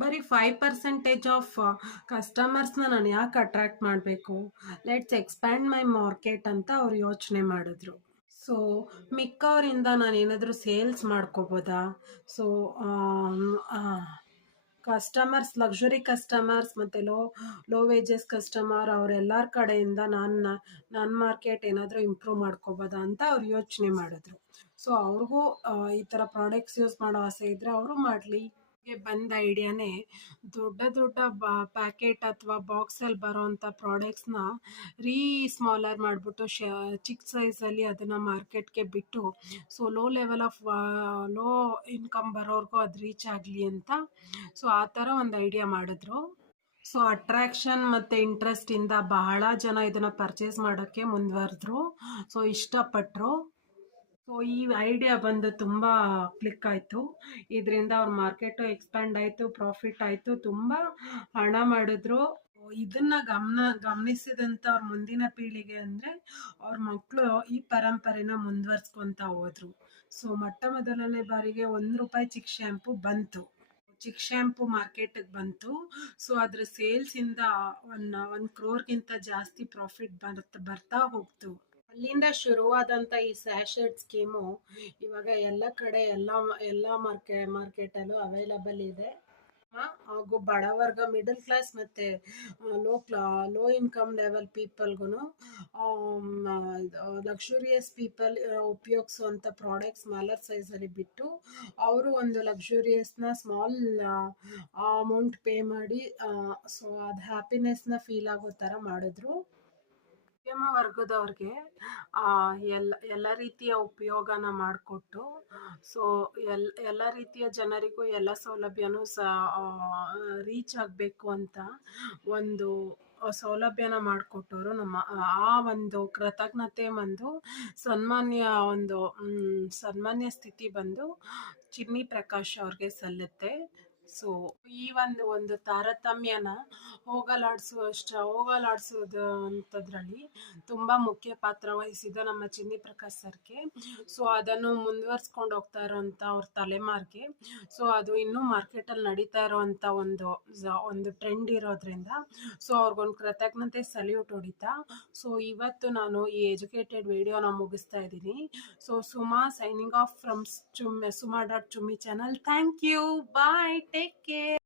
ಬರೀ 5% ಆಫ್ ಕಸ್ಟಮರ್ಸ್ನ ನಾನು ಯಾಕೆ ಅಟ್ರಾಕ್ಟ್ ಮಾಡಬೇಕು, ಲೆಟ್ಸ್ ಎಕ್ಸ್ಪ್ಯಾಂಡ್ ಮೈ ಮಾರ್ಕೆಟ್ ಅಂತ ಅವ್ರು ಯೋಚನೆ ಮಾಡಿದ್ರು. ಸೊ ಮಿಕ್ಕವರಿಂದ ನಾನು ಏನಾದರೂ ಸೇಲ್ಸ್ ಮಾಡ್ಕೋಬೋದಾ? ಸೊ ಕಸ್ಟಮರ್ಸ್, ಲಕ್ಸುರಿ ಕಸ್ಟಮರ್ಸ್ ಮತ್ತು ಲೋ ವೇಜಸ್ ಕಸ್ಟಮರ್ ಅವರೆಲ್ಲರ ಕಡೆಯಿಂದ ನನ್ನ ಮಾರ್ಕೆಟ್ ಏನಾದರೂ ಇಂಪ್ರೂವ್ ಮಾಡ್ಕೋಬೋದಾ ಅಂತ ಅವ್ರು ಯೋಚನೆ ಮಾಡಿದ್ರು. ಸೊ ಅವ್ರಿಗೂ ಈ ಥರ ಪ್ರಾಡಕ್ಟ್ಸ್ ಯೂಸ್ ಮಾಡೋ ಆಸೆ ಇದ್ದರೆ ಅವರು ಮಾಡಲಿ. ಬಂದ ಐಡಿಯಾನೇ ದೊಡ್ಡ ದೊಡ್ಡ ಪ್ಯಾಕೆಟ್ ಅಥವಾ ಬಾಕ್ಸಲ್ಲಿ ಬರೋವಂಥ ಪ್ರಾಡಕ್ಟ್ಸ್ನ ಸ್ಮಾಲರ್ ಮಾಡಿಬಿಟ್ಟು ಚಿಕ್ಕ ಸೈಜಲ್ಲಿ ಅದನ್ನು ಮಾರ್ಕೆಟ್ಗೆ ಬಿಟ್ಟು, so low level of low income ಬರೋರ್ಗೂ ಅದು ರೀಚ್ ಆಗಲಿ ಅಂತ. ಸೊ ಆ ಥರ ಒಂದು ಐಡಿಯಾ ಮಾಡಿದ್ರು. ಸೊ ಅಟ್ರಾಕ್ಷನ್ ಮತ್ತು ಇಂಟ್ರೆಸ್ಟಿಂದ ಬಹಳ ಜನ ಇದನ್ನು ಪರ್ಚೇಸ್ ಮಾಡೋಕ್ಕೆ ಮುಂದುವರೆದ್ರು. ಸೊ ಇಷ್ಟಪಟ್ಟರು. ಸೊ ಈ ಐಡಿಯಾ ಬಂದು ತುಂಬ ಕ್ಲಿಕ್ ಆಯಿತು. ಇದರಿಂದ ಅವ್ರ ಮಾರ್ಕೆಟು ಎಕ್ಸ್ಪ್ಯಾಂಡ್ ಆಯಿತು, ಪ್ರಾಫಿಟ್ ಆಯಿತು, ತುಂಬ ಹಣ ಮಾಡಿದ್ರು. ಇದನ್ನ ಗಮನಿಸಿದಂಥ ಅವ್ರ ಮುಂದಿನ ಪೀಳಿಗೆ ಅಂದರೆ ಅವ್ರ ಮಕ್ಕಳು ಈ ಪರಂಪರೆನ ಮುಂದುವರ್ಸ್ಕೊತ ಹೋದ್ರು. ಸೊ ಮೊಟ್ಟ ಮೊದಲನೇ ಬಾರಿಗೆ ₹1 ಚಿಕ್ ಶ್ಯಾಂಪು ಬಂತು. ಚಿಕ್ ಶ್ಯಾಂಪು ಮಾರ್ಕೆಟಿಗೆ ಬಂತು. ಸೊ ಅದ್ರ ಸೇಲ್ಸಿಂದ 1 ಕ್ರೋರ್ಗಿಂತ ಜಾಸ್ತಿ ಪ್ರಾಫಿಟ್ ಬರ್ತಾ ಹೋಗ್ತು. ಅಲ್ಲಿಂದ ಶುರುವಾದಂಥ ಈ ಸ್ಯಾಶೆಟ್ ಸ್ಕೀಮು ಇವಾಗ ಎಲ್ಲ ಕಡೆ ಎಲ್ಲ ಮಾರ್ಕೆಟಲ್ಲೂ ಅವೈಲಬಲ್ ಇದೆ. ಹಾಗೂ ಬಡವರ್ಗ, ಮಿಡಲ್ ಕ್ಲಾಸ್ ಮತ್ತು ಲೋ ಇನ್ಕಮ್ ಲೆವೆಲ್ ಪೀಪಲ್ಗೂ, ಲಕ್ಸುರಿಯಸ್ ಪೀಪಲ್ ಉಪಯೋಗಿಸುವಂಥ ಪ್ರಾಡಕ್ಟ್ಸ್ ಸ್ಮಾಲರ್ ಸೈಜಲ್ಲಿ ಬಿಟ್ಟು ಅವರು ಒಂದು ಲಕ್ಸುರಿಯಸ್ನ ಸ್ಮಾಲ್ ಅಮೌಂಟ್ ಪೇ ಮಾಡಿ ಸೊ ಅದು ಹ್ಯಾಪಿನೆಸ್ನ ಫೀಲ್ ಆಗೋ ಥರ ಮಾಡಿದ್ರು. ಮಧ್ಯಮ ವರ್ಗದವ್ರಿಗೆ ಎಲ್ಲ ರೀತಿಯ ಉಪಯೋಗನ ಮಾಡಿಕೊಟ್ಟು, ಸೊ ಎಲ್ಲ ರೀತಿಯ ಜನರಿಗೂ ಎಲ್ಲ ಸೌಲಭ್ಯನೂ ರೀಚ್ ಆಗಬೇಕು ಅಂತ ಒಂದು ಸೌಲಭ್ಯನ ಮಾಡಿಕೊಟ್ಟವರು ನಮ್ಮ ಆ ಒಂದು ಕೃತಜ್ಞತೆ ಬಂದು ಸನ್ಮಾನ್ಯ ಸ್ಥಿತಿ ಬಂದು ಚಿನ್ನಿ ಪ್ರಕಾಶ್ ಅವ್ರಿಗೆ ಸಲ್ಲುತ್ತೆ. ಸೊ ಈ ಒಂದು ತಾರತಮ್ಯನ ಹೋಗಲಾಡಿಸೋದು ಅಂಥದ್ರಲ್ಲಿ ತುಂಬ ಮುಖ್ಯ ಪಾತ್ರ ವಹಿಸಿದ ನಮ್ಮ ಚಿನ್ನಿ ಪ್ರಕಾಶ್ ಸರ್ಗೆ. ಸೊ ಅದನ್ನು ಮುಂದುವರ್ಸ್ಕೊಂಡು ಹೋಗ್ತಾ ಇರೋವಂಥ ಅವ್ರ ತಲೆಮಾರಿಗೆ, ಸೊ ಅದು ಇನ್ನೂ ಮಾರ್ಕೆಟಲ್ಲಿ ನಡೀತಾ ಇರೋವಂಥ ಒಂದು ಟ್ರೆಂಡ್ ಇರೋದ್ರಿಂದ ಸೊ ಅವ್ರಿಗೊಂದು ಕೃತಜ್ಞತೆ ಸಲ್ಯೂಟ್ ಹೊಡಿತಾ, ಸೊ ಇವತ್ತು ನಾನು ಈ ಎಜುಕೇಟೆಡ್ ವಿಡಿಯೋನ ಮುಗಿಸ್ತಾ ಇದ್ದೀನಿ. So Suma signing off from ಸುಮಾ.ಚುಮ್ಮಿ channel. Thank you. Bye. Take care.